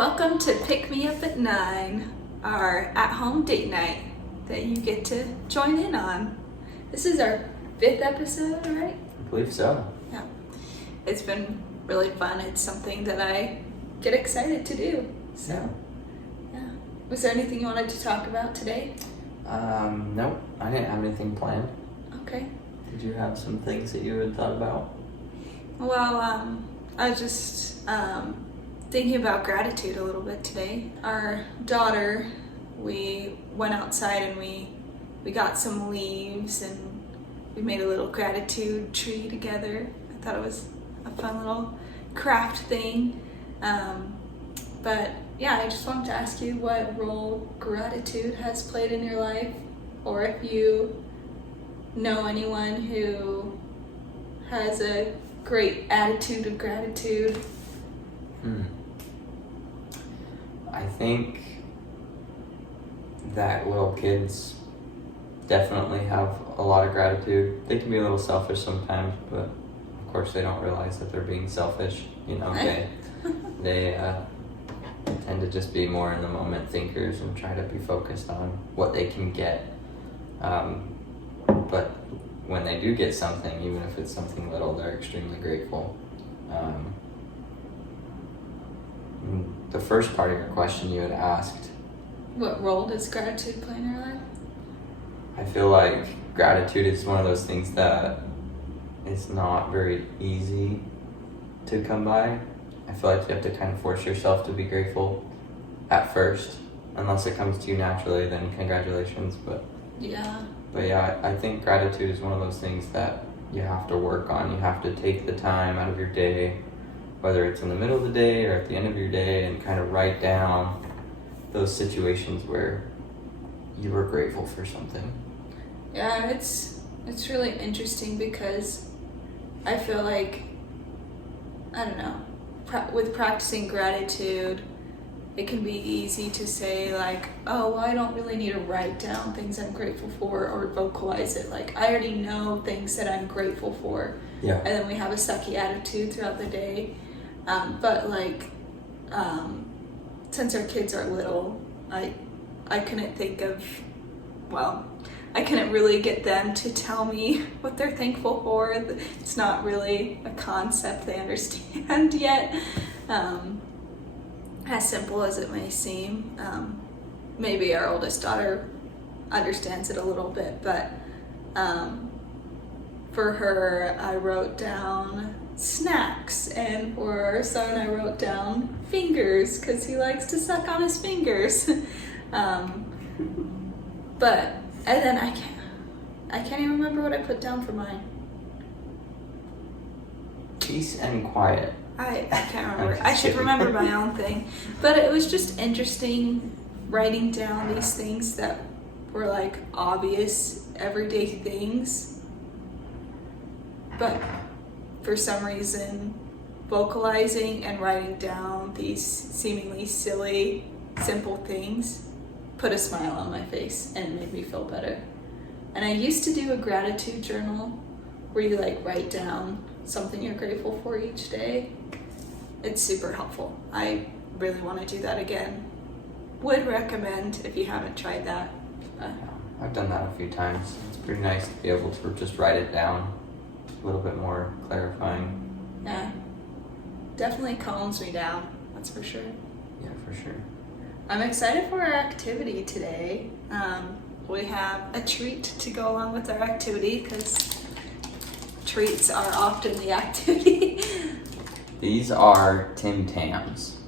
Welcome to Pick Me Up at 9, our at-home date night that you get to join in on. This is our 5th episode, right? I believe so. Yeah. It's been really fun. It's something that I get excited to do. So, yeah. Was there anything you wanted to talk about today? Nope. I didn't have anything planned. Okay. Did you have some things that you had thought about? Well, I was just thinking about gratitude a little bit today. Our daughter, we went outside and we got some leaves and we made a little gratitude tree together. I thought it was a fun little craft thing. But yeah, I just wanted to ask you what role gratitude has played in your life, or if you know anyone who has a great attitude of gratitude. I think that little kids definitely have a lot of gratitude. They can be a little selfish sometimes, but of course they don't realize that they're being selfish. You know, they tend to just be more in the moment thinkers and try to be focused on what they can get. But when they do get something, even if it's something little, they're extremely grateful. The first part of your question you had asked, what role does gratitude play in your life? I feel like gratitude is one of those things that is not very easy to come by. I feel like you have to kind of force yourself to be grateful at first. Unless it comes to you naturally, then congratulations. But yeah, I think gratitude is one of those things that you have to work on. You have to take the time out of your day, whether it's in the middle of the day or at the end of your day, and kind of write down those situations where you were grateful for something. Yeah, it's really interesting because I feel like, I don't know, with practicing gratitude, it can be easy to say like, oh, well, I don't really need to write down things I'm grateful for or vocalize it. Like, I already know things that I'm grateful for. Yeah. And then we have a sucky attitude throughout the day. But like, since our kids are little, I couldn't think of, well, I couldn't really get them to tell me what they're thankful for. It's not really a concept they understand yet. As simple as it may seem. Maybe our oldest daughter understands it a little bit, but for her, I wrote down snacks, and for our son, I wrote down fingers because he likes to suck on his fingers. But and then I can't even remember what I put down for mine. Peace and quiet. I can't remember. I should remember my own thing. But it was just interesting writing down these things that were like obvious everyday things. But for some reason, vocalizing and writing down these seemingly silly, simple things put a smile on my face and it made me feel better. And I used to do a gratitude journal where you like write down something you're grateful for each day. It's super helpful. I really want to do that again. Would recommend if you haven't tried that. I've done that a few times. It's pretty nice to be able to just write it down. A little bit more clarifying. Yeah. Definitely calms me down. That's for sure. Yeah, for sure. I'm excited for our activity today. We have a treat to go along with our activity because treats are often the activity. These are Tams,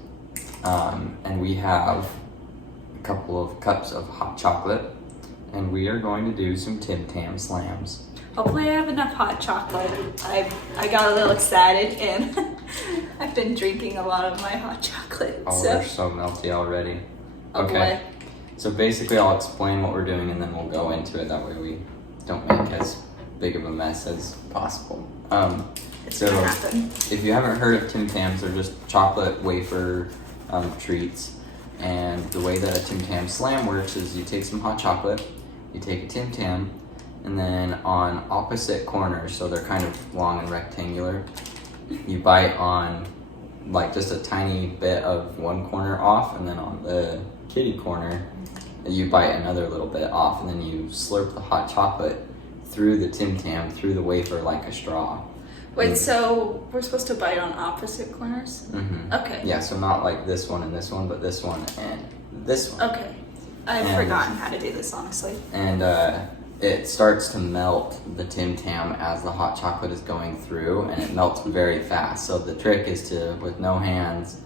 and we have a couple of cups of hot chocolate, and we are going to do some Tam slams. Hopefully I have enough hot chocolate. I got a little excited and I've been drinking a lot of my hot chocolate. Oh, they're so melty already. Oh okay. Boy. So basically I'll explain what we're doing and then we'll go into it. That way we don't make as big of a mess as possible. So if you haven't heard of Tams, they're just chocolate wafer treats. And the way that a Tam slam works is you take some hot chocolate, you take a Tam, and then on opposite corners, so they're kind of long and rectangular, you bite on like just a tiny bit of one corner off, and then on the kitty corner, you bite another little bit off, and then you slurp the hot chocolate through the Tim Tam, through the wafer like a straw. Wait, so we're supposed to bite on opposite corners? Mm-hmm. Okay. Yeah, so not like this one and this one, but this one and this one. Okay. I've forgotten how to do this, honestly. And it starts to melt the Tim Tam as the hot chocolate is going through, and it melts very fast. So the trick is to, with no hands,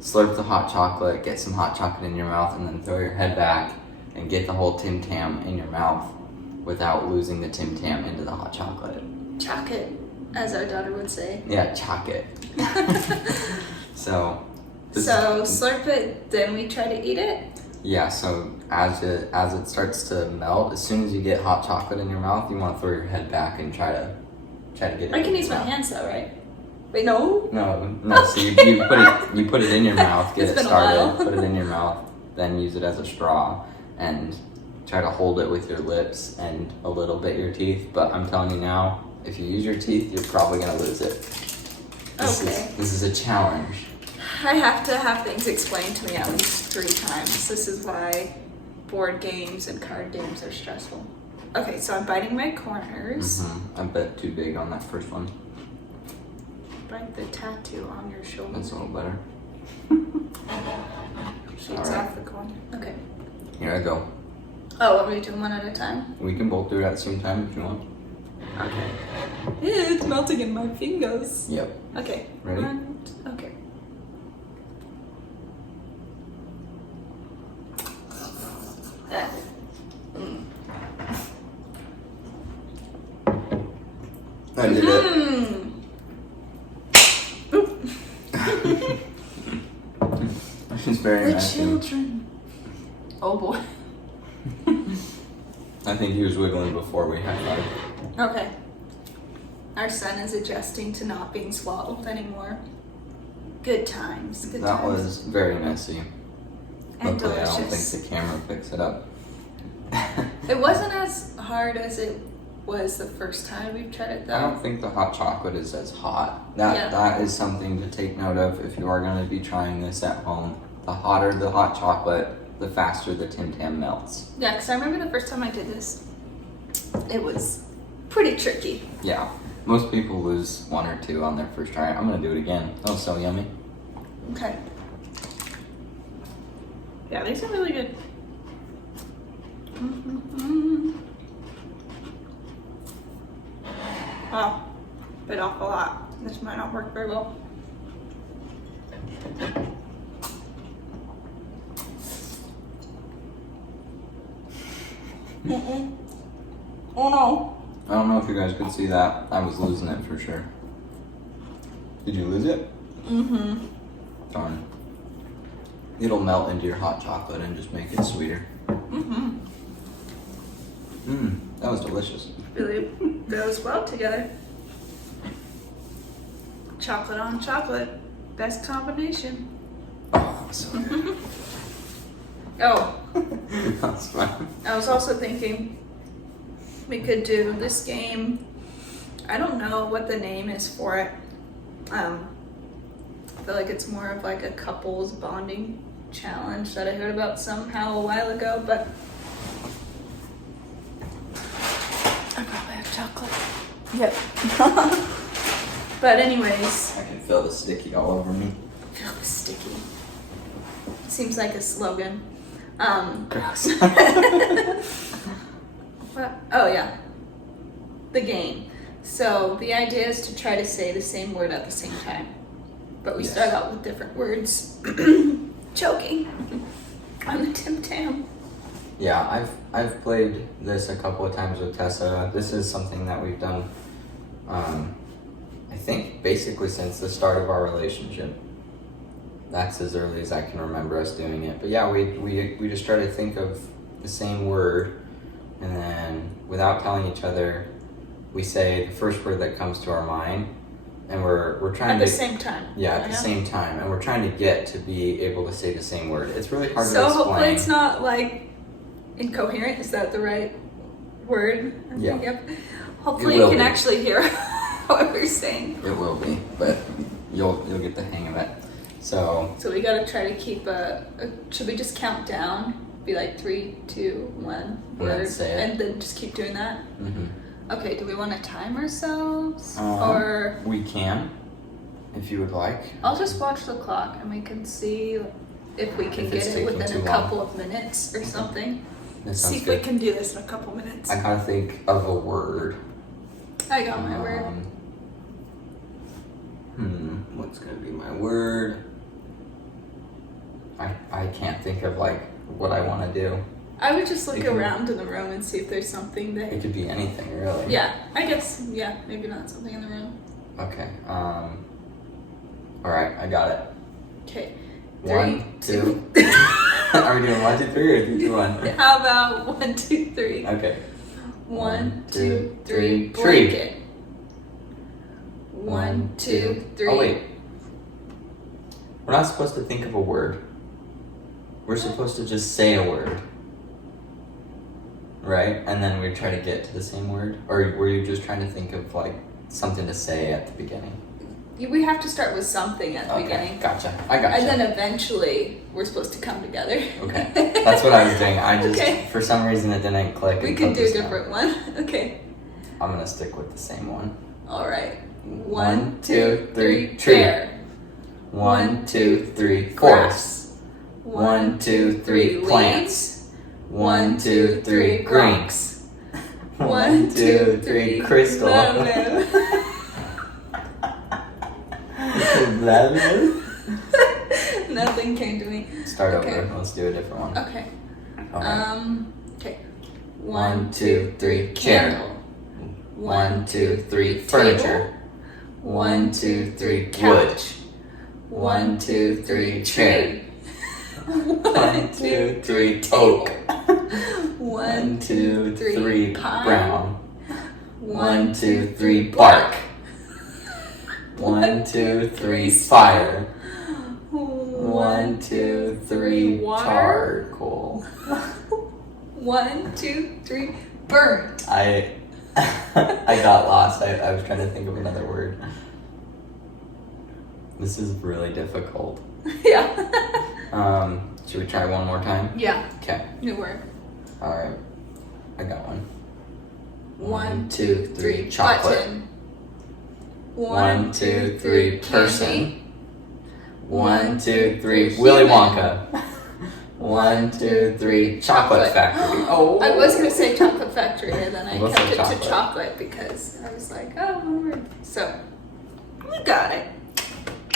slurp the hot chocolate, get some hot chocolate in your mouth, and then throw your head back and get the whole Tim Tam in your mouth without losing the Tim Tam into the hot chocolate. Chock it, as our daughter would say. Yeah, chock it. So slurp it, then we try to eat it? Yeah, so as it starts to melt, as soon as you get hot chocolate in your mouth, you want to throw your head back and try to get it. I can use my hands though, right? Wait, no? No. So you put it in your mouth, get it started, put it in your mouth, then use it as a straw, and try to hold it with your lips and a little bit your teeth. But I'm telling you now, if you use your teeth, you're probably gonna lose it. This is a challenge. I have to have things explained to me at least 3 times. This is why board games and card games are stressful. Okay, so I'm biting my corners. Mm-hmm. I bet too big on that first one. Bite the tattoo on your shoulder. That's a little better. Shoots off the corner. Okay. Here I go. Oh, are we doing one at a time? We can both do it at the same time if you want. Okay. It's melting in my fingers. Yep. Okay. Ready? Okay. I did it. She's very The messy. children. Oh boy. I think he was wiggling before we had fun. Okay. Our son is adjusting to not being swaddled anymore. Good times. Good That times. was very messy. And Luckily, I don't delicious. think the camera picks it up. It wasn't as hard as it was the first time we've tried it though. I don't think the hot chocolate is as hot. That is something to take note of if you are going to be trying this at home. The hotter the hot chocolate, the faster the Tim Tam melts. Yeah, because I remember the first time I did this, it was pretty tricky. Yeah, most people lose 1 or 2 on their first try. I'm going to do it again. That was so yummy. Okay. Yeah, these are really good. Oh, bit off a lot. This might not work very well. Oh no. I don't know if you guys could see that. I was losing it for sure. Did you lose it? Mm-hmm. Darn. It'll melt into your hot chocolate and just make it sweeter. Mm-hmm. That was delicious. Really goes well together. Chocolate on chocolate. Best combination. Oh, so good. Oh, That's fun. I was also thinking we could do this game. I don't know what the name is for it. I feel like it's more of like a couples bonding challenge that I heard about somehow a while ago, but I probably have chocolate. Yep. But anyways, I can feel the sticky all over me. feel the sticky. Seems like a slogan. Gross. What? Oh yeah, the game. So the idea is to try to say the same word at the same time, but we Yes. start out with different words. Choking on the Tim Tam. Yeah, I've played this a couple of times with Tessa. This is something that we've done, I think basically since the start of our relationship. That's as early as I can remember us doing it. But yeah, we just try to think of the same word, and then without telling each other, we say the first word that comes to our mind, and we're trying At to the same time. yeah, at the same time, and we're trying to get to be able to say the same word. It's really hard to So explain. hopefully it's not like incoherent. Is that the right word? Yeah. Yep. Hopefully It you will can be. actually hear what we're saying. It will be, but you'll get the hang of it. So we gotta try to keep should we just count down? Be like 3, 2, 1 word, say it. and then just keep doing that? Mm-hmm. Okay, do we want to time ourselves? Or we can, if you would like. I'll just watch the clock and we can see if we can get it within a couple of minutes or something. See if we can do this in a couple minutes. I gotta think of a word. I got my word. What's gonna be my word? I can't think of like what I want to do. I would just look around in the room and see if there's something that... It could be anything, really. Yeah, I guess, maybe not something in the room. Okay, alright, I got it. Okay. 1, 2... Are we doing 1, 2, 3 or 3, 2, 1? How about 1, 2, 3? Okay. 1, 2, 3, blanket. 1, 2, 3. Oh, wait. We're not supposed to think of a word. We're supposed to just say a word. Right? And then we try to get to the same word? Or were you just trying to think of like something to say at the beginning? We have to start with something at the beginning. Gotcha. I gotcha. And then eventually we're supposed to come together. Okay. That's what I was doing. I just, for some reason it didn't click. We could do a different one. Okay. I'm going to stick with the same one. Alright. 1, 2, 3, tree. chair. 1, 2, 3, grass. forest. 1, 2, 3, plants. 1, 2, 3, grinks. 1, 2, 3, crystal. Nothing came to me. Start over. Let's do a different one. Okay. Right. Okay. 1, 2, 3, candle. 1, 2, 3, furniture. 1, 2, 3, couch. 1, 2, 3, tree. 1, 2, 3, oak. 1, 2, 3, brown. 1, 2, 3, bark. 1, 2, 3, fire. 1, 2, 3, charcoal. 1, 2, 3, burnt. I got lost. I was trying to think of another word. This is really difficult. Yeah. Should we try one more time? Yeah. Okay. New word. Alright. I got one. 1, 2, 3, chocolate. button. 1, 2, 3, person. 1, 2, 3, Willy Wonka. 1, 2, 3, chocolate factory. Oh, I was gonna say chocolate factory, and then I Let's kept say it to chocolate because I was like, oh, one word. So we got it.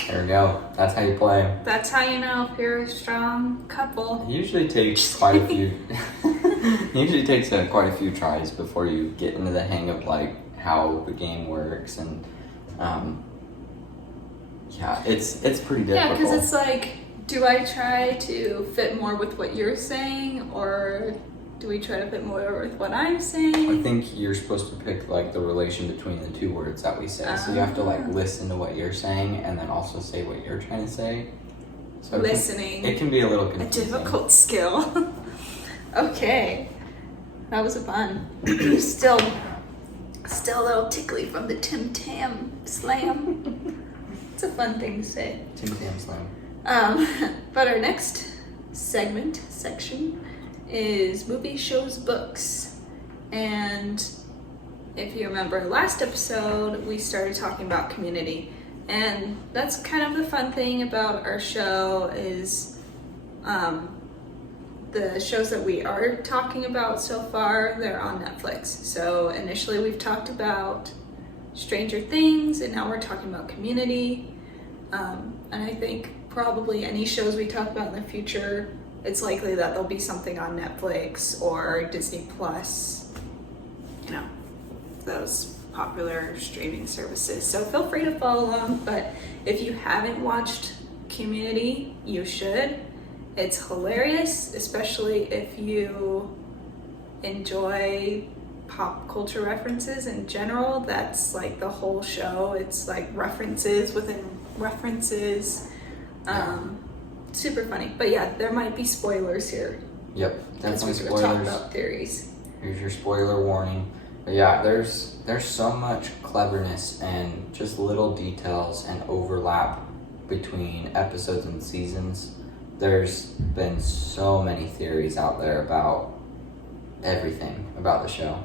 There we go. That's how you play. That's how you know if you're a strong couple. It usually takes quite a few. It usually takes quite a few tries before you get into the hang of like how the game works, and yeah, it's pretty difficult. Yeah, because it's like, do I try to fit more with what you're saying, or do we try to fit more with what I'm saying? I think you're supposed to pick like the relation between the two words that we say. So you have to like listen to what you're saying and then also say what you're trying to say. So listening. It can be a little confusing. A difficult skill. Okay. That was a fun. Still a little tickly from the Tim Tam slam. It's a fun thing to say. Tim Tam slam. But our next section is movies, shows, books. And if you remember last episode, we started talking about community. And that's kind of the fun thing about our show is the shows that we are talking about so far, they're on Netflix. So initially we've talked about Stranger Things, and now we're talking about Community. And I think probably any shows we talk about in the future, it's likely that there'll be something on Netflix or Disney Plus, you know, those popular streaming services. So feel free to follow along, but if you haven't watched Community, you should. It's hilarious, especially if you enjoy pop culture references in general. That's like the whole show. It's like references within references. Super funny. But yeah, there might be spoilers here. Yep, definitely as we spoilers. talk about theories. Here's your spoiler warning. But yeah, there's so much cleverness and just little details and overlap between episodes and seasons, there's been so many theories out there about everything about the show.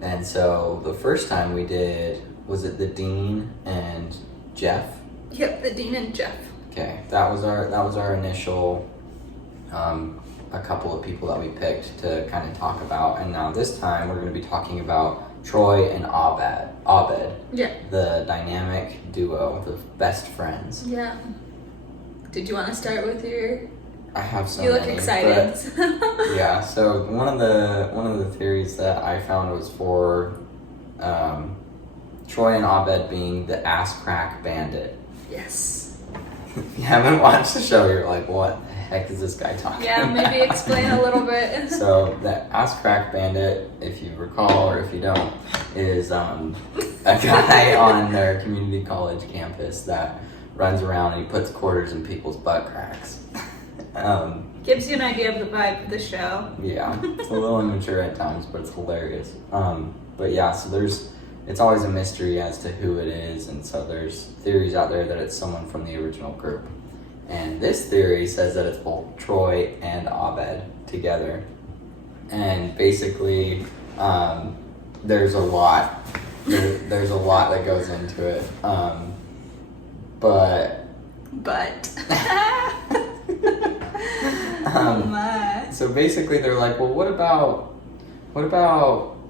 And so the first time we did, was it the Dean and Jeff? Yep, the Dean and Jeff. Okay, that was our initial a couple of people that we picked to kind of talk about, and now this time we're going to be talking about Troy and Abed. Yeah. The dynamic duo, the best friends. Yeah. Did you want to start with your? I have so You look many, excited. but yeah. So one of the theories that I found was for Troy and Abed being the ass crack bandit. Yes. If you haven't watched the show, you're like, what the heck is this guy talking Yeah, about? maybe explain a little bit. So the ass crack bandit, if you recall or if you don't, is a guy on their community college campus that runs around and he puts quarters in people's butt cracks. Gives you an idea of the vibe of the show. Yeah, it's a little immature at times, but it's hilarious. But yeah, so it's always a mystery as to who it is, and so there's theories out there that it's someone from the original group. And this theory says that it's both Troy and Abed together. And basically, there's a lot. There's a lot that goes into it. But. Oh my. So basically, they're like, well, what about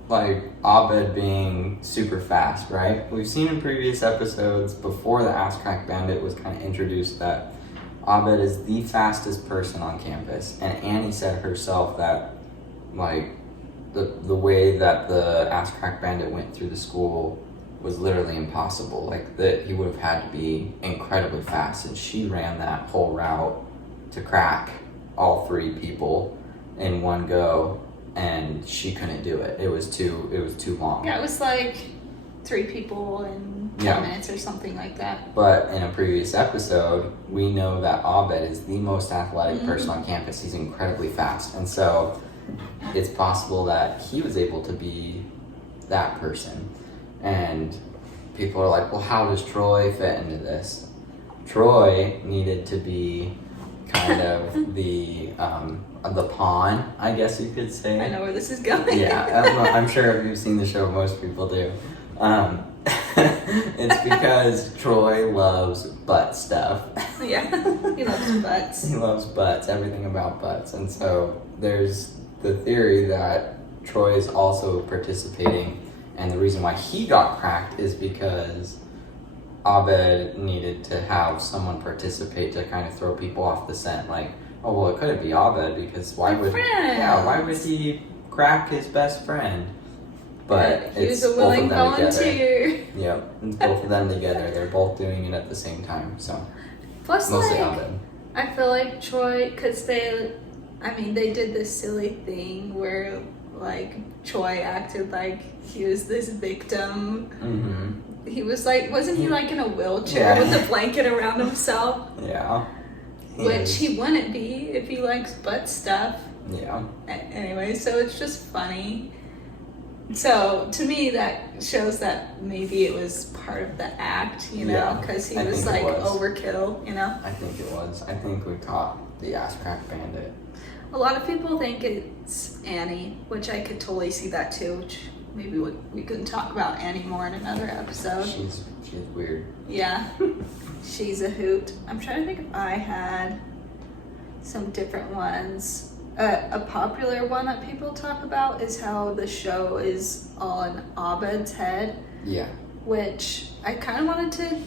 like Abed being super fast, right? We've seen in previous episodes before the Ass Crack Bandit was kind of introduced that Abed is the fastest person on campus, and Annie said herself that like the way that the Ass Crack Bandit went through the school was literally impossible. Like that he would have had to be incredibly fast, and she ran that whole route to crack all three people in one go, and she couldn't do it. It was too long. Yeah, it was like 3 people in 10 minutes or something like that. But in a previous episode, we know that Abed is the most athletic person on campus. He's incredibly fast, and so it's possible that he was able to be that person. And people are like, well, how does Troy fit into this? Troy needed to be kind of the pawn, I guess you could say. I know where this is going. Yeah, I'm sure if you've seen the show, most people do. It's because Troy loves butt stuff. Yeah, he loves butts. He loves butts, everything about butts. And so there's the theory that Troy is also participating, and the reason why he got cracked is because Abed needed to have someone participate to kind of throw people off the scent. Like, oh, well, it couldn't be Abed because why would he crack his best friend? But he was it's a willing both of them volunteer. together. Yep, it's both of them together. They're both doing it at the same time. So Plus, mostly like, Abed. I feel like Troy, because they did this silly thing where, like, Troy acted like he was this victim. Mm-hmm. He was like, wasn't he like in a wheelchair with a blanket around himself? Yeah. Which he wouldn't be if he likes butt stuff. Yeah. Anyway, so it's just funny. So to me, that shows that maybe it was part of the act, you know, because he was like overkill, you know. I think it was. I think we caught the ass crack bandit. A lot of people think it's Annie, which I could totally see that too. Which maybe we couldn't talk about Annie more in another episode. She's weird. Yeah, she's a hoot. I'm trying to think if I had some different ones. A popular one that people talk about is how the show is all in Abed's head. Yeah. Which I kind of wanted to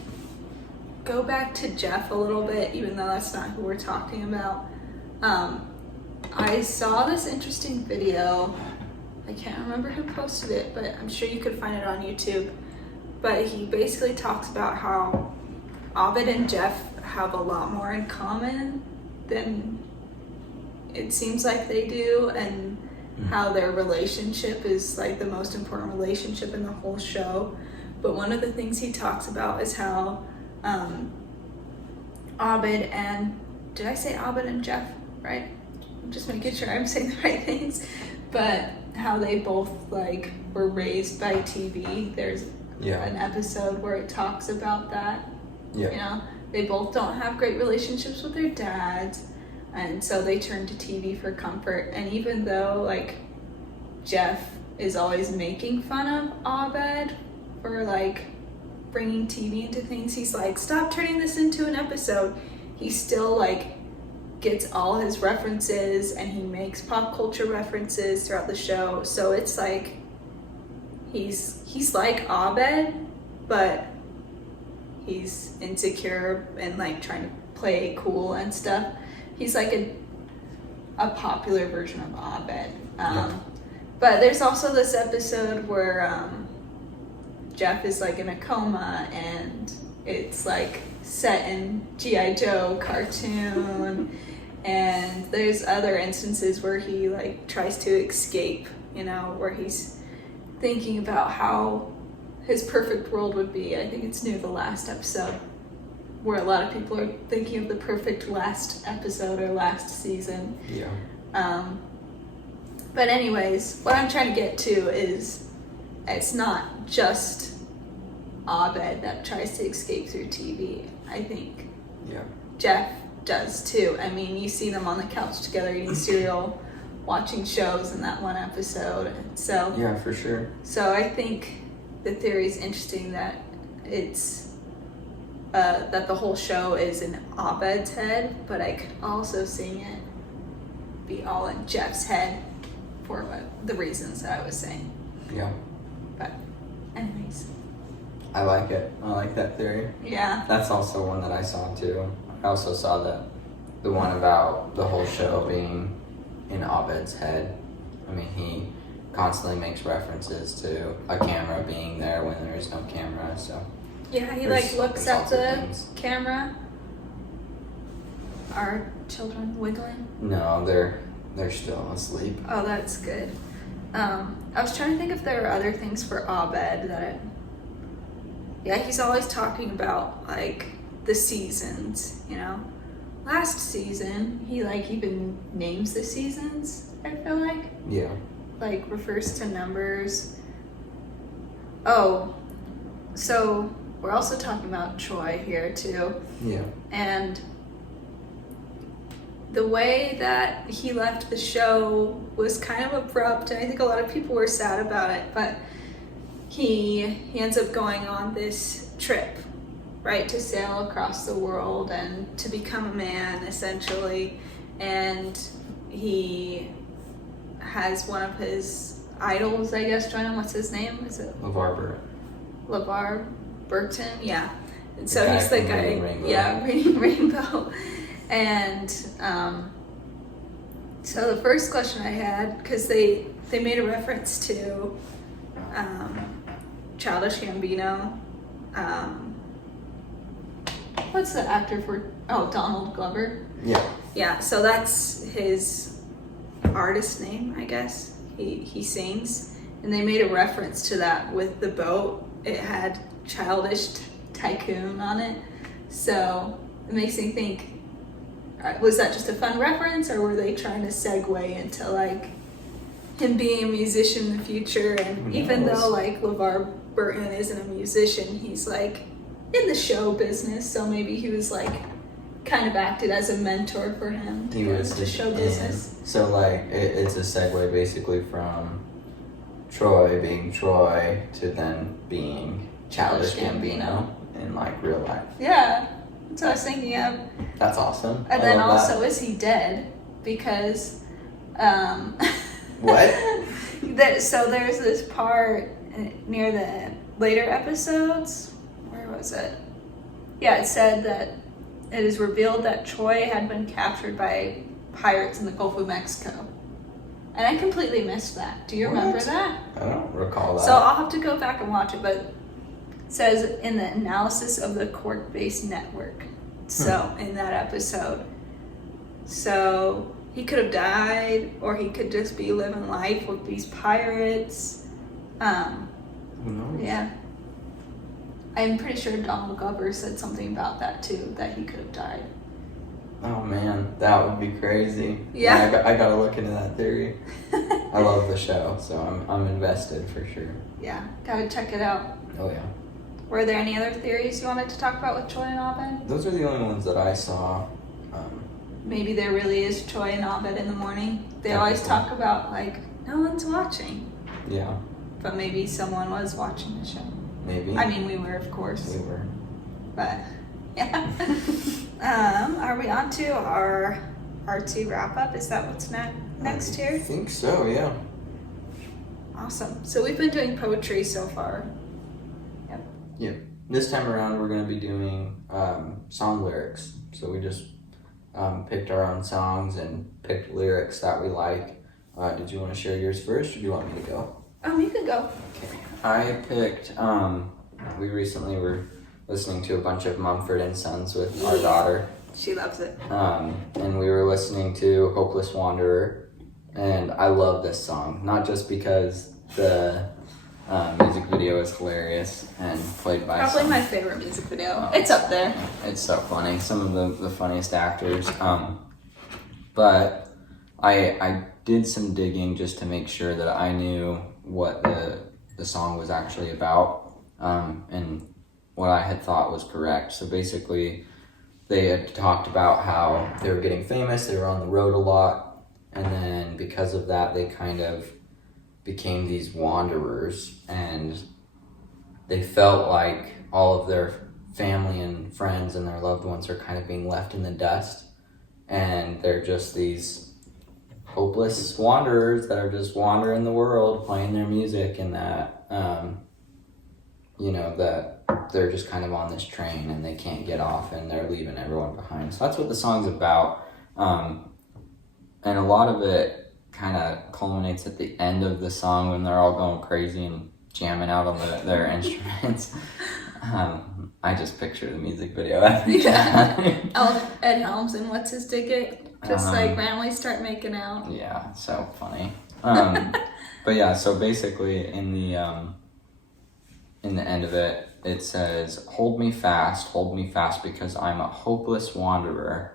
go back to Jeff a little bit, even though that's not who we're talking about. I saw this interesting video. I can't remember who posted it, but I'm sure you could find it on YouTube. But he basically talks about how Abed and Jeff have a lot more in common than it seems like they do, and how their relationship is like the most important relationship in the whole show. But one of the things he talks about is how Abed and, did I say Abed and Jeff right? I'm just making sure I'm saying the right things. But how they both like were raised by TV. There's an episode where it talks about that. Yeah. You know, they both don't have great relationships with their dads, and so they turn to TV for comfort. And even though, like, Jeff is always making fun of Abed for, like, bringing TV into things, he's like, stop turning this into an episode. He still, like, gets all his references, and he makes pop culture references throughout the show. So it's like he's like Abed, but he's insecure and, like, trying to play cool and stuff. He's like a popular version of Abed. But there's also this episode where Jeff is, like, in a coma, and it's, like, set in G.I. Joe cartoon. And there's other instances where he, like, tries to escape, you know, where he's thinking about how his perfect world would be. I think it's near the last episode, where a lot of people are thinking of the perfect last episode or last season. Yeah. But anyways, what I'm trying to get to is it's not just Abed that tries to escape through TV. I think Jeff does too. I mean, you see them on the couch together eating cereal, watching shows in that one episode. So yeah, for sure. So I think the theory is interesting that it's that the whole show is in Abed's head, but I could also see it be all in Jeff's head for the reasons that I was saying. Yeah. But anyways. I like it. I like that theory. Yeah. That's also one that I saw too. I also saw that the one about the whole show being in Abed's head. I mean, he constantly makes references to a camera being there when there is no camera, so. Yeah, he like looks at the things. camera. Are children wiggling? No, they're still asleep. Oh, that's good. I was trying to think if there are other things for Abed that yeah, he's always talking about, like, the seasons, you know. Last season, he, like, even names the seasons, I feel like. Yeah. Like, refers to numbers. Oh, so we're also talking about Troy here, too. Yeah. And the way that he left the show was kind of abrupt, and I think a lot of people were sad about it, but he ends up going on this trip, right, to sail across the world and to become a man, essentially. And he has one of his idols, I guess, join him. What's his name? Is it LeVar Burton? Yeah. And so he's the guy, Reading Rainbow. And so the first question I had, because they made a reference to Childish Gambino. What's the actor for? Oh, Donald Glover. Yeah. Yeah. So that's his artist name, I guess. He sings, and they made a reference to that with the boat. It had Childish Tycoon on it, so it makes me think: was that just a fun reference, or were they trying to segue into, like, him being a musician in the future? And even though, like, LeVar Burton isn't a musician, he's, like, in the show business, so maybe he was, like, kind of acted as a mentor for him to get into show business. So, like, it's a segue basically from Troy being Troy to then being Childish Gambino in, like, real life. Yeah, that's what I was thinking of. That's awesome. And then also, is he dead? Because what? So there's this part near the later episodes. Where was it? Yeah, it said that it is revealed that Troy had been captured by pirates in the Gulf of Mexico. And I completely missed that. Do you remember that? I don't recall that. So I'll have to go back and watch it, but it says in the analysis of the Quark-based network. So in that episode. So he could have died, or he could just be living life with these pirates. Who knows? Yeah. I'm pretty sure Donald Glover said something about that too, that he could have died. Oh man, that would be crazy. Yeah. I gotta look into that theory. I love the show, so I'm invested for sure. Yeah, gotta check it out. Oh yeah. Were there any other theories you wanted to talk about with Choi and Abed? Those are the only ones that I saw. Maybe there really is Choi and Abed in the morning. They always talk about, like, no one's watching. Yeah. But maybe someone was watching the show. Maybe. I mean, we were, of course. We were. But, yeah. Are we on to our Artsy Wrap-up? Is that what's next here? I think so, yeah. Awesome. So we've been doing poetry so far. Yep. This time around, we're going to be doing song lyrics. So we just picked our own songs and picked lyrics that we like. Did you want to share yours first, or do you want me to go? You can go. Okay. I picked, we recently were listening to a bunch of Mumford & Sons with our daughter. She loves it. And we were listening to Hopeless Wanderer, and I love this song, not just because the music video is hilarious and played by probably my favorite music video. It's up there. It's so funny. Some of the funniest actors. But I did some digging just to make sure that I knew what the song was actually about, and what I had thought was correct. So basically, they had talked about how they were getting famous, they were on the road a lot, and then because of that, they kind of became these wanderers, and they felt like all of their family and friends and their loved ones are kind of being left in the dust, and they're just these hopeless wanderers that are just wandering the world playing their music, and that that they're just kind of on this train and they can't get off and they're leaving everyone behind. So that's what the song's about, and a lot of it kind of culminates at the end of the song when they're all going crazy and jamming out on their instruments. I just picture the music video every time. Ed Helms and What's His Ticket just randomly start making out. Yeah, so funny. But yeah, so basically in the end of it, it says, hold me fast because I'm a hopeless wanderer.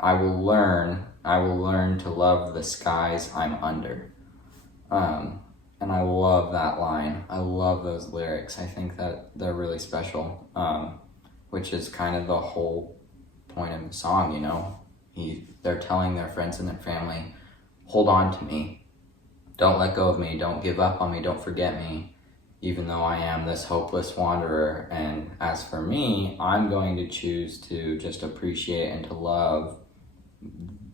I will learn to love the skies I'm under. And I love that line. I love those lyrics. I think that they're really special, which is kind of the whole point of the song, They're telling their friends and their family, hold on to me. Don't let go of me. Don't give up on me. Don't forget me, even though I am this hopeless wanderer. And as for me, I'm going to choose to just appreciate and to love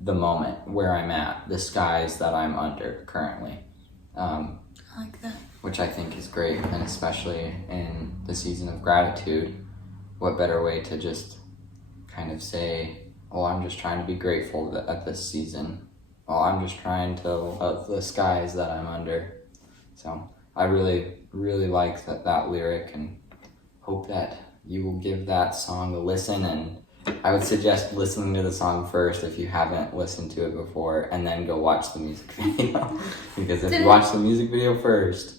the moment where I'm at, the skies that I'm under currently. I like that. Which I think is great, and especially in the season of gratitude, what better way to just kind of say, oh, I'm just trying to be grateful at this season. Oh, I'm just trying to love the skies that I'm under. So I really, really like that lyric, and hope that you will give that song a listen. And I would suggest listening to the song first if you haven't listened to it before, and then go watch the music video. Because if you watch the music video first,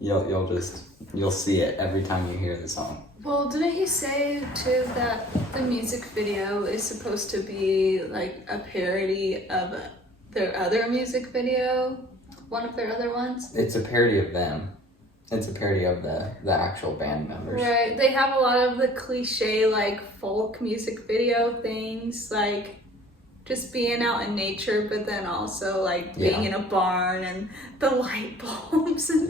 you'll see it every time you hear the song. Well, didn't you say too that the music video is supposed to be like a parody of their other music video? One of their other ones? It's a parody of them. It's a parody of the actual band members. Right. They have a lot of the cliche like folk music video things, like just being out in nature, but then also like being in a barn and the light bulbs. And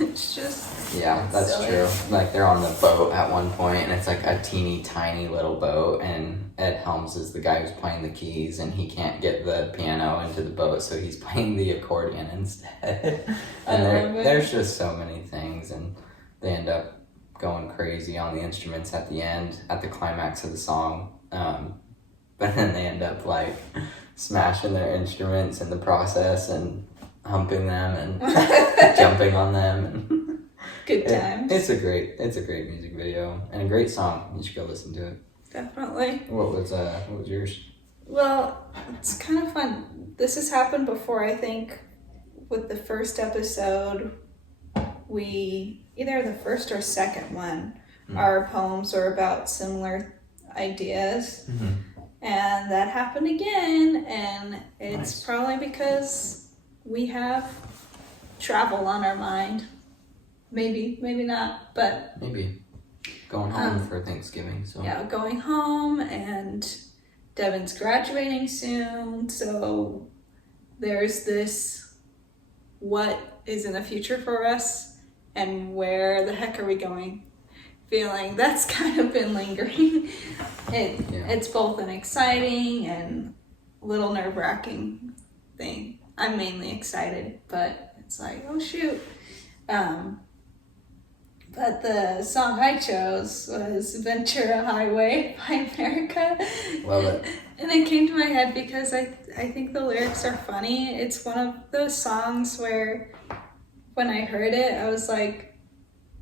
it's just that's silly. true. Like they're on the boat at one point, and it's like a teeny tiny little boat, and Ed Helms is the guy who's playing the keys, and he can't get the piano into the boat, so he's playing the accordion instead. And there's just so many things, and they end up going crazy on the instruments at the end, at the climax of the song. But then they end up like smashing their instruments in the process and humping them and jumping on them. Good times. It's a great music video and a great song. You should go listen to it. Definitely. What was yours? Well, it's kind of fun. This has happened before, I think, with the first episode. We, either the first or second one, our poems were about similar ideas. Mm-hmm. And that happened again, and it's probably because we have travel on our mind. Maybe not, but... Maybe. Going home for Thanksgiving, so. Yeah, going home, and Devin's graduating soon, so there's this what is in the future for us and where the heck are we going feeling. That's kind of been lingering. It's both an exciting and a little nerve-wracking thing. I'm mainly excited, but it's like, oh shoot. But the song I chose was Ventura Highway by America. Love it. And it came to my head because I think the lyrics are funny. It's one of those songs where when I heard it, I was like,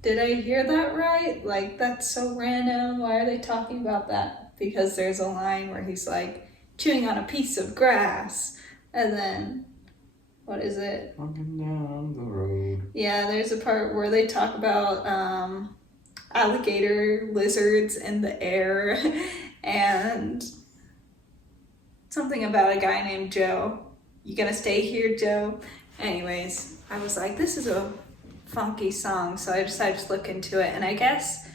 did I hear that right? Like, that's so random. Why are they talking about that? Because there's a line where he's like, chewing on a piece of grass. And then, what is it? Walking down the road. Yeah, there's a part where they talk about alligator lizards in the air and something about a guy named Joe. You gonna stay here, Joe? Anyways, I was like, this is a funky song, so I decided to look into it. And I guess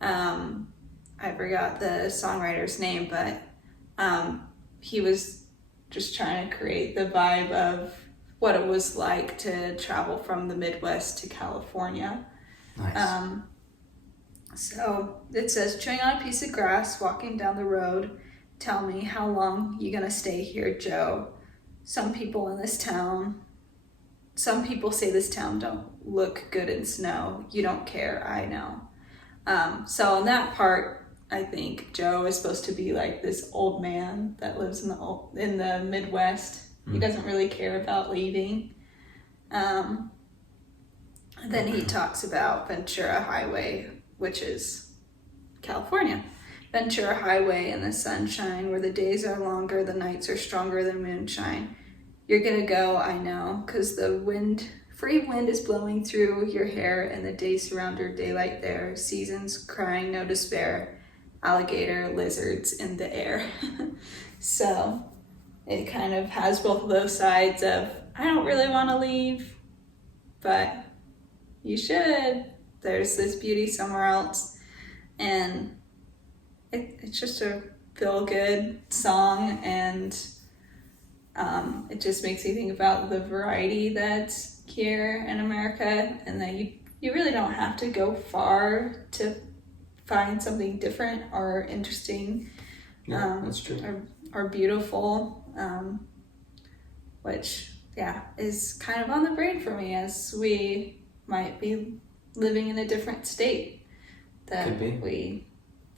I forgot the songwriter's name, but he was just trying to create the vibe of what it was like to travel from the Midwest to California. Nice. So it says, chewing on a piece of grass, walking down the road. Tell me, how long you gonna stay here, Joe? Some people say this town don't look good in snow. You don't care, I know. So in that part, I think Joe is supposed to be like this old man that lives in the Midwest. He doesn't really care about leaving. Then he talks about Ventura Highway, which is California. Ventura Highway in the sunshine, where the days are longer, the nights are stronger than moonshine. You're gonna go, I know, 'cause the free wind is blowing through your hair, and the days surround your daylight there. Seasons crying, no despair. Alligator lizards in the air. So it kind of has both of those sides of, I don't really want to leave, but you should. There's this beauty somewhere else. And it's just a feel-good song, and it just makes me think about the variety that's here in America, and that you really don't have to go far to find something different or interesting. Yeah, that's true. Or beautiful, which is kind of on the brain for me, as we might be living in a different state that we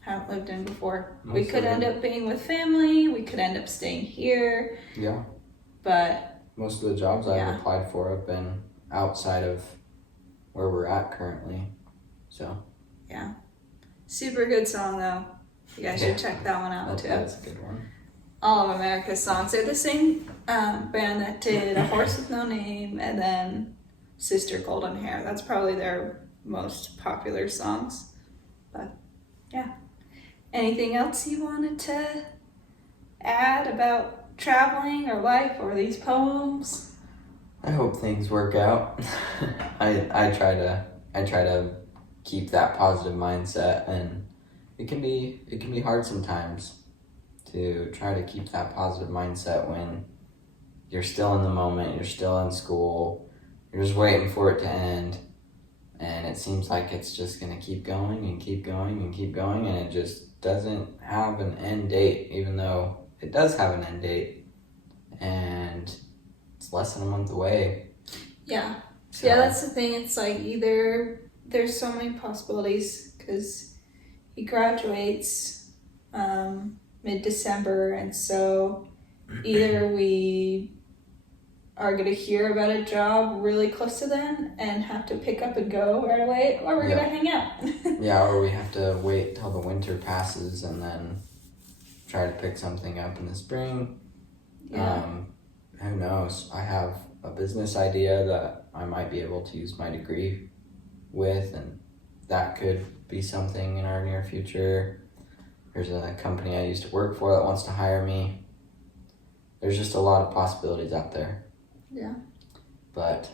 haven't lived in before. We could end up being with family, we could end up staying here. Yeah. But most of the jobs I've applied for have been outside of where we're at currently. So yeah. Super good song though. You guys should check that one out too. That's a good one. All of America's songs. They're the same band that did A Horse with No Name and then Sister Golden Hair. That's probably their most popular songs. But yeah. Anything else you wanted to add about traveling or life or these poems? I hope things work out. I try to keep that positive mindset, and it can be hard sometimes to try to keep that positive mindset when you're still in the moment, you're still in school, you're just waiting for it to end, and it seems like it's just going to keep going and keep going and keep going, and it just doesn't have an end date, even though it does have an end date, and it's less than a month away. Yeah. So, yeah, that's the thing. It's like either there's so many possibilities, because he graduates mid-December, and so either we are going to hear about a job really close to then and have to pick up and go right away, or we're going to hang out. Yeah, or we have to wait till the winter passes and then try to pick something up in the spring. Yeah. Who knows? I have a business idea that I might be able to use my degree with, and that could be something in our near future. There's a company I used to work for that wants to hire me. There's just a lot of possibilities out there. Yeah. But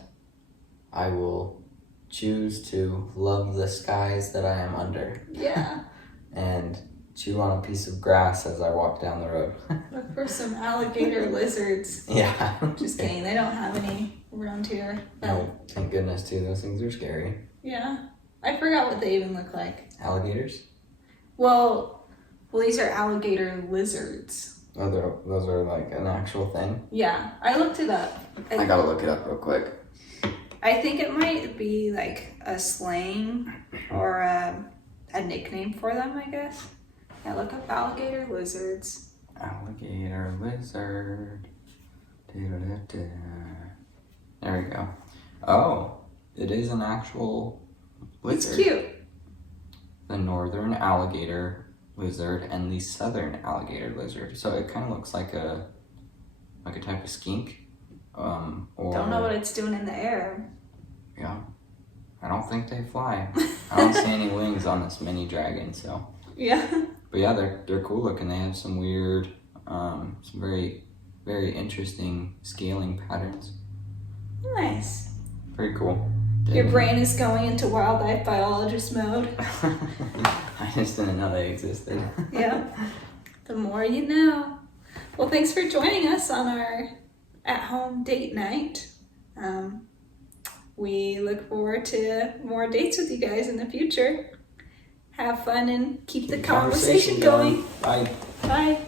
I will choose to love the skies that I am under. Yeah. And chew on a piece of grass as I walk down the road. Look for some alligator lizards. Yeah. Just kidding. They don't have any around here. No, thank goodness too. Those things are scary. Yeah. I forgot what they even look like. Alligators? Well, these are alligator lizards. Oh, those are like an actual thing? Yeah. I looked it up. I gotta look it up real quick. I think it might be like a slang or a nickname for them, I guess. Yeah, look up alligator lizards. Alligator lizard. Da-da-da-da. There we go. Oh, it is an actual lizard. It's cute. The northern alligator lizard and the southern alligator lizard. So it kind of looks like a type of skink. Or Don't know what it's doing in the air. Yeah, I don't think they fly. I don't see any wings on this mini dragon. So Yeah. but yeah, they're cool looking. They have some weird, some very very interesting scaling patterns. Nice. Pretty cool. Your brain is going into wildlife biologist mode. I just didn't know they existed. Yeah. The more you know. Well, thanks for joining us on our at-home date night. We look forward to more dates with you guys in the future. Have fun and keep the conversation going. Bye. Bye.